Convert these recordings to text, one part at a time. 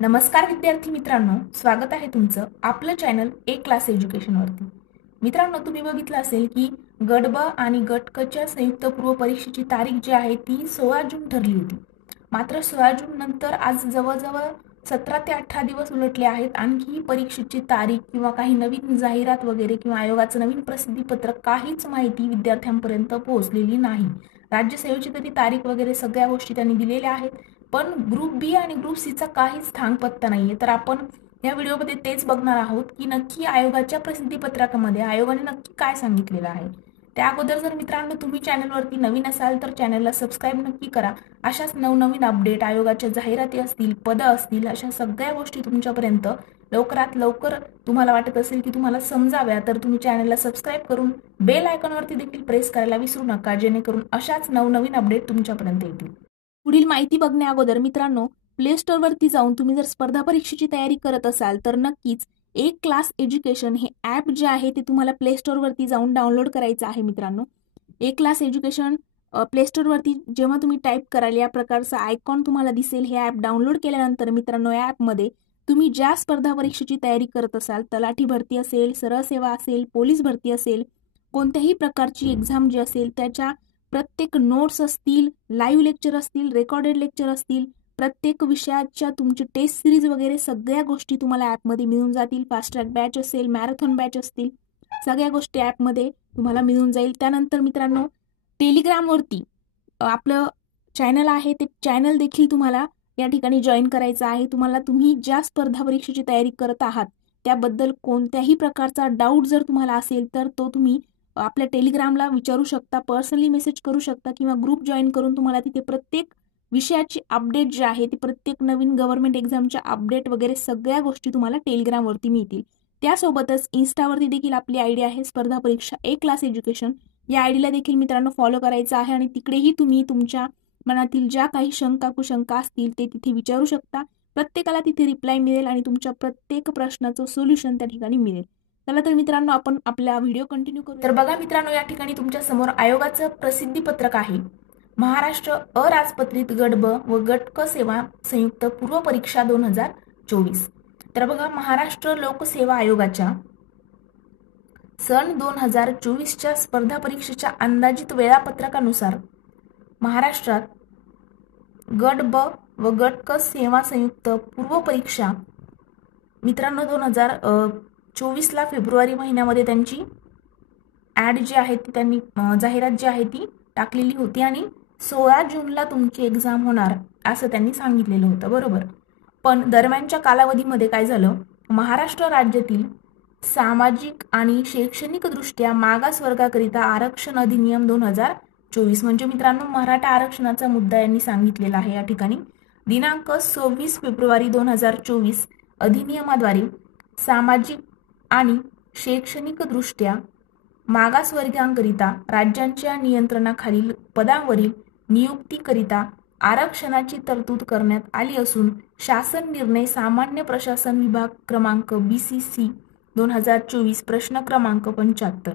नमस्कार विद्यार्थी मित्रांनो, स्वागत आहे तुमचं आपलं चॅनल एक क्लास एज्युकेशनवरती। मित्रांनो, तुम्ही बघितलं असेल की गट ब आणि गट क च्या संयुक्त पूर्व परीक्षेची तारीख जी आहे ती 16 जून ठरली होती। मात्र 16 जून नंतर आज जवळजवळ 17 ते 18 दिवस उलटले आहेत। आणखी परीक्षेची तारीख किंवा काही नवीन जाहिरात वगैरे किंवा आयोगाचं नवीन प्रसिद्धीपत्रक काहीच माहिती विद्यार्थ्यांपर्यंत पोहोचलेली नाही। राज्यसेवेची तरी तारीख वगैरे सगळ्या गोष्टी त्यांनी दिलेल्या आहेत, पण ग्रुप बी आणि ग्रुप सीचा काहीच थांगपत्ता नाहीये। तर आपण या व्हिडिओमध्ये तेच बघणार आहोत की नक्की आयोगाच्या प्रसिद्धीपत्रकामध्ये आयोगाने नक्की काय सांगितलेलं आहे। त्या अगोदर जर मित्रांनो तुम्ही चॅनलवरती नवीन असाल तर चॅनलला सबस्क्राईब नक्की करा। अशाच नवनवीन अपडेट, आयोगाच्या जाहिराती असतील, पदं असतील, अशा सगळ्या गोष्टी तुमच्यापर्यंत लवकरात लवकर तुम्हाला वाटत असेल की तुम्हाला समजाव्या तर तुम्ही चॅनलला सबस्क्राईब करून बेल आयकॉनवरती देखील प्रेस करायला विसरू नका, जेणेकरून अशाच नवनवीन अपडेट तुमच्यापर्यंत येतील। पुढील माहिती बघण्या अगोदर मित्रांनो, प्ले स्टोअर वरती जाऊन तुम्ही जर स्पर्धा परीक्षेची तयारी करत असाल तर नक्कीच एक क्लास एज्युकेशन हे ॲप जे आहे ते तुम्हाला प्ले स्टोअर वरती जाऊन डाउनलोड करायचं आहे। मित्रांनो, एक क्लास एज्युकेशन प्ले स्टोअर वरती जेव्हा तुम्ही टाईप कराल या प्रकारचा आयकॉन तुम्हाला दिसेल। हे ॲप डाउनलोड केल्यानंतर मित्रांनो, या ॲपमध्ये तुम्ही ज्या स्पर्धा परीक्षेची तयारी करत असाल, तलाठी भरती असेल, सरळ सेवा असेल, पोलीस भरती असेल, कोणत्याही प्रकारची एक्झाम जी असेल त्याच्या प्रत्येक नोट्स असतील, लाईव्ह लेक्चर असतील, रेकॉर्डेड लेक्चर असतील, प्रत्येक विषयाच्या तुमची टेस्ट सिरीज वगैरे सगळ्या गोष्टी तुम्हाला ॲपमध्ये मिळून जातील। फास्ट ट्रॅक बॅच असेल, मॅरेथॉन बॅच असतील, सगळ्या गोष्टी ॲपमध्ये तुम्हाला मिळून जाईल। त्यानंतर मित्रांनो, टेलिग्रामवरती आपलं चॅनल आहे, ते चॅनल देखील तुम्हाला या ठिकाणी जॉईन करायचं आहे। तुम्ही ज्या स्पर्धा परीक्षेची तयारी करत आहात त्याबद्दल कोणत्याही प्रकारचा डाऊट जर तुम्हाला असेल तर तो तुम्ही आपल्या टेलिग्रामला विचारू शकता, पर्सनली मेसेज करू शकता किंवा ग्रुप जॉईन करून तुम्हाला तिथे प्रत्येक विषयाची अपडेट जी आहे ती प्रत्येक नवीन गव्हर्नमेंट एक्झामच्या अपडेट वगैरे सगळ्या गोष्टी तुम्हाला टेलिग्रामवरती मिळतील। त्यासोबतच इन्स्टावरती देखील आपली आयडी आहे स्पर्धा परीक्षा एक क्लास एज्युकेशन। या आयडीला देखील मित्रांनो फॉलो करायचं आहे आणि तिकडेही तुम्ही तुमच्या मनातील ज्या काही शंका कुशंका असतील ते तिथे विचारू शकता। प्रत्येकाला तिथे रिप्लाय मिळेल आणि तुमच्या प्रत्येक प्रश्नाचं सोल्युशन त्या ठिकाणी मिळेल। चला तर मित्रांनो, आपण आपला व्हिडिओ कंटिन्यू करू। तर बघा मित्रांनो, या ठिकाणी तुमच्या समोर आयोगाचं प्रसिद्धीपत्रक आहे। महाराष्ट्र अराजपत्रित गट ब व गट क सेवा संयुक्त पूर्व परीक्षा 2024। तर बघा, महाराष्ट्र लोकसेवा आयोगाच्या सन 2024च्या स्पर्धा परीक्षेच्या अंदाजित वेळापत्रकानुसार महाराष्ट्रात गट ब व गट क सेवा संयुक्त पूर्व परीक्षा मित्रांनो 2024ला फेब्रुवारी महिन्यामध्ये त्यांची ॲड जी आहे ती त्यांनी जाहिरात जी आहे ती टाकलेली होती आणि 16 जूनला तुमची एक्झाम होणार असं त्यांनी सांगितलेलं होतं, बरोबर। पण दरम्यानच्या कालावधीमध्ये काय झालं, महाराष्ट्र राज्यातील सामाजिक आणि शैक्षणिक दृष्ट्या मागास वर्गाकरिता आरक्षण अधिनियम 2024 म्हणजे मित्रांनो मराठा आरक्षणाचा मुद्दा यांनी सांगितलेला आहे। या ठिकाणी दिनांक 26 फेब्रुवारी 2024 अधिनियमाद्वारे सामाजिक आणि शैक्षणिक दृष्ट्या मागासवर्गीयांकरिता राज्यांच्या नियंत्रणाखालील पदांवरील नियुक्तीकरिता आरक्षणाची तरतूद करण्यात आली असून शासन निर्णय सामान्य प्रशासन विभाग क्रमांक BCC 2024 प्रश्न क्रमांक 75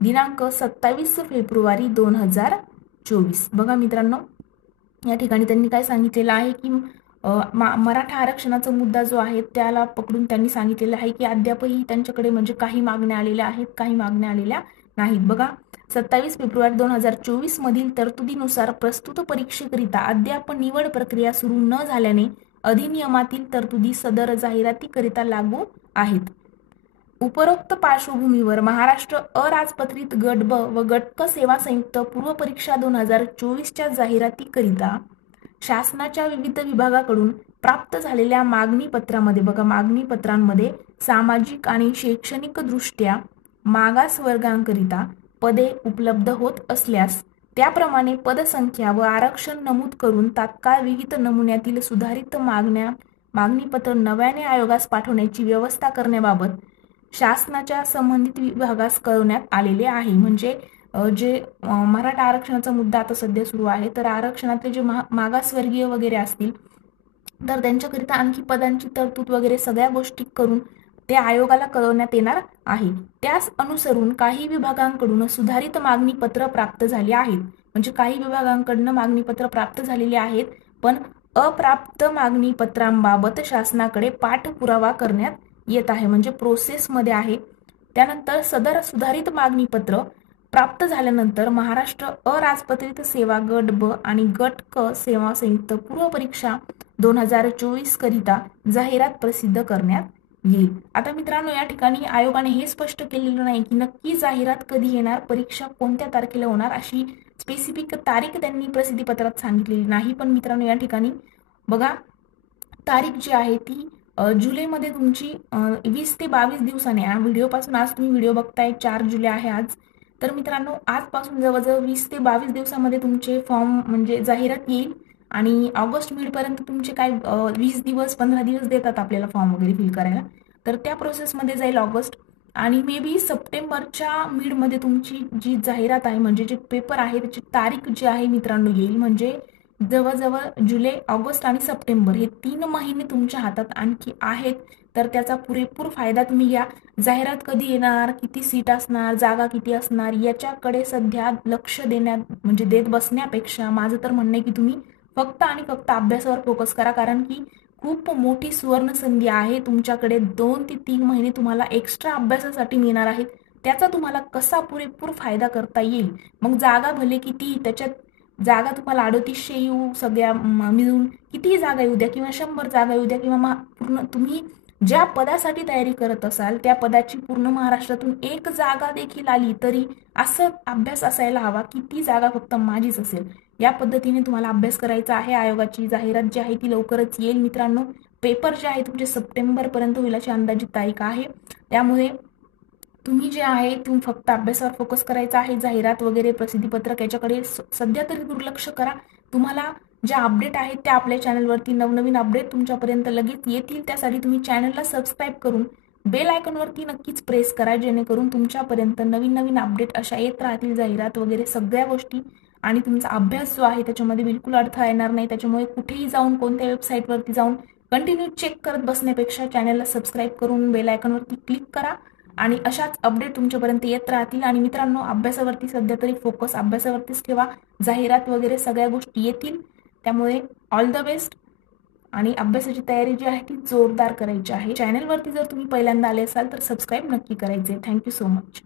दिनांक 27 फेब्रुवारी 2024। बघा मित्रांनो, या ठिकाणी त्यांनी काय सांगितलेलं आहे की मराठा आरक्षणाचा मुद्दा जो आहे त्याला पकडून त्यांनी सांगितलेलं आहे की अद्यापही त्यांच्याकडे म्हणजे काही मागण्या आलेल्या आहेत, काही मागण्या आलेल्या नाहीत। बघा, 27 फेब्रुवारी 2024 मधील तरतुदीनुसार प्रस्तुत परीक्षेकरिता अद्याप निवड प्रक्रिया सुरू न झाल्याने अधिनियमातील तरतुदी सदर जाहिरातीकरिता लागू आहेत। उपरोक्त पार्श्वभूमीवर महाराष्ट्र अराजपत्रित गट ब व गट क सेवा संयुक्त पूर्व परीक्षा 2024च्या जाहिरातीकरिता शासनाच्या विविध विभागाकडून प्राप्त झालेल्या मागणी पत्रामध्ये बघा, मागणी पत्रांमध्ये सामाजिक आणि शैक्षणिक दृष्ट्या मागास वर्गांकरिता पदे उपलब्ध होत असल्यास त्याप्रमाणे पदसंख्या व आरक्षण नमूद करून तात्काळ विहित नमुन्यातील सुधारित मागणीपत्र नव्याने आयोगास पाठवण्याची व्यवस्था करण्याबाबत शासनाच्या संबंधित विभागास कळवण्यात आलेले आहे। म्हणजे जे मराठा आरक्षणाचा मुद्दा आता सध्या सुरू आहे, तर आरक्षणातले जे मागासवर्गीय वगैरे असतील तर त्यांच्याकरिता आणखी पदांची तरतूद वगैरे सगळ्या गोष्टी करून ते आयोगाला कळवण्यात येणार आहे। त्यास अनुसरून काही विभागांकडून सुधारित मागणीपत्र प्राप्त झाली आहेत। म्हणजे काही विभागांकडून मागणीपत्र प्राप्त झालेली आहेत, पण अप्राप्त मागणी पत्रांबाबत शासनाकडे पाठपुरावा करण्यात येत आहे, म्हणजे प्रोसेसमध्ये आहे. त्यानंतर सदर सुधारित मागणी पत्र प्राप्त झाल्यानंतर महाराष्ट्र अराजपत्रित सेवा गट ब आणि गट क सेवा संयुक्त पूर्व परीक्षा 2024 करिता जाहिरात प्रसिद्ध करण्यात येईल. आता मित्रांनो, या ठिकाणी आयोगाने हे स्पष्ट केलेलं नाही की नक्की जाहिरात कधी येणार, परीक्षा कोणत्या तारखेला होणार, अशी स्पेसिफिक तारीख त्यांनी प्रसिद्धी पत्रात सांगितलेली नाही. पण मित्रांनो, या ठिकाणी बघा, तारीख जी आहे ती जुलैमध्ये तुमची 20 ते 22 दिवसाने, व्हिडिओपासून आज तुम्ही व्हिडिओ बघताय 4 जुलै आहे आज, तर मित्रांनो आजपासून जवळजवळ 20 ते 22 दिवसामध्ये तुमचे फॉर्म म्हणजे जाहिरात येईल. आणि ऑगस्ट मिडपर्यंत तुमचे काय 20 दिवस 15 दिवस देतात आपल्याला फॉर्म वगैरे फिल करायला, तर त्या प्रोसेसमध्ये जाईल ऑगस्ट. आणि मे बी सप्टेंबरच्या मिडमध्ये तुमची जी जाहिरात आहे म्हणजे जे पेपर आहे त्याची तारीख जी आहे मित्रांनो येईल. म्हणजे जवळजवळ जुलै, ऑगस्ट आणि सप्टेंबर हे 3 महिने तुमच्या हातात आणखी आहेत, तर त्याचा पुरेपूर फायदा तुम्ही घ्या. जाहिरात कधी येणार, किती सीट असणार, जागा किती असणार, याच्याकडे सध्या लक्ष म्हणजे देत बसण्यापेक्षा माझं तर म्हणणं आहे की तुम्ही फक्त आणि फक्त अभ्यासावर फोकस करा. कारण की खूप मोठी सुवर्ण संधी आहे तुमच्याकडे. 2 ते 3 महिने तुम्हाला एक्स्ट्रा अभ्यासासाठी मिळणार आहेत. त्याचा तुम्हाला कसा पुरेपूर फायदा करता येईल. मग जागा भले किती, त्याच्यात जागा तुम्हाला 3800 येऊ, सगळ्या मिळून कितीही जागा येऊ द्या किंवा 100 जागा येऊ द्या, किंवा पूर्ण तुम्ही ज्या पदासाठी तयारी करत असाल त्या पदाची पूर्ण महाराष्ट्रातून एक जागा देखील आली तरी असं अभ्यास असायला हवा की ती जागा फक्त माझीच असेल. या पद्धतीने तुम्हाला अभ्यास करायचा आहे. आयोगाची जाहिरात जी आहे ती लवकरच येईल मित्रांनो. पेपर जे आहे तुमचे सप्टेंबरपर्यंत होईल अशी अंदाजित तारीख आहे. त्यामुळे तुम्ही जे आहे तुम्ही फक्त अभ्यासावर फोकस करायचा आहे. जाहिरात वगैरे प्रसिद्धीपत्रक याच्याकडे सध्या तरी दुर्लक्ष करा. तुम्हाला ज्या अपडेट आहेत त्या आपल्या चॅनलवरती नवनवीन अपडेट तुमच्यापर्यंत लगेच येतील. त्यासाठी तुम्ही चॅनलला सबस्क्राईब करून बेल आयकॉनवरती नक्कीच प्रेस करा, जेणेकरून तुमच्यापर्यंत नवीन नवीन अपडेट अशा येत राहतील, जाहिरात वगैरे सगळ्या गोष्टी. आणि तुमचा अभ्यास जो आहे त्याच्यामध्ये बिलकुल अडथळा येणार नाही. त्याच्यामुळे कुठेही जाऊन कोणत्या वेबसाईटवरती जाऊन कंटिन्यू चेक करत बसण्यापेक्षा चॅनलला सबस्क्राईब करून बेल आयकॉनवरती क्लिक करा आणि अशाच अपडेट तुमच्यापर्यंत येत राहतील. आणि मित्रांनो, अभ्यासावरती सध्या तरी फोकस अभ्यासावरतीच ठेवा. जाहिरात वगैरे सगळ्या गोष्टी येतील. त्यामुळे ऑल द बेस्ट. आणि अभ्यासाची तयारी जी आहे ती जोरदार करायची आहे. चॅनलवरती जर तुम्ही पहिल्यांदा आले असाल तर सबस्क्राईब नक्की करायचे. Thank you so much.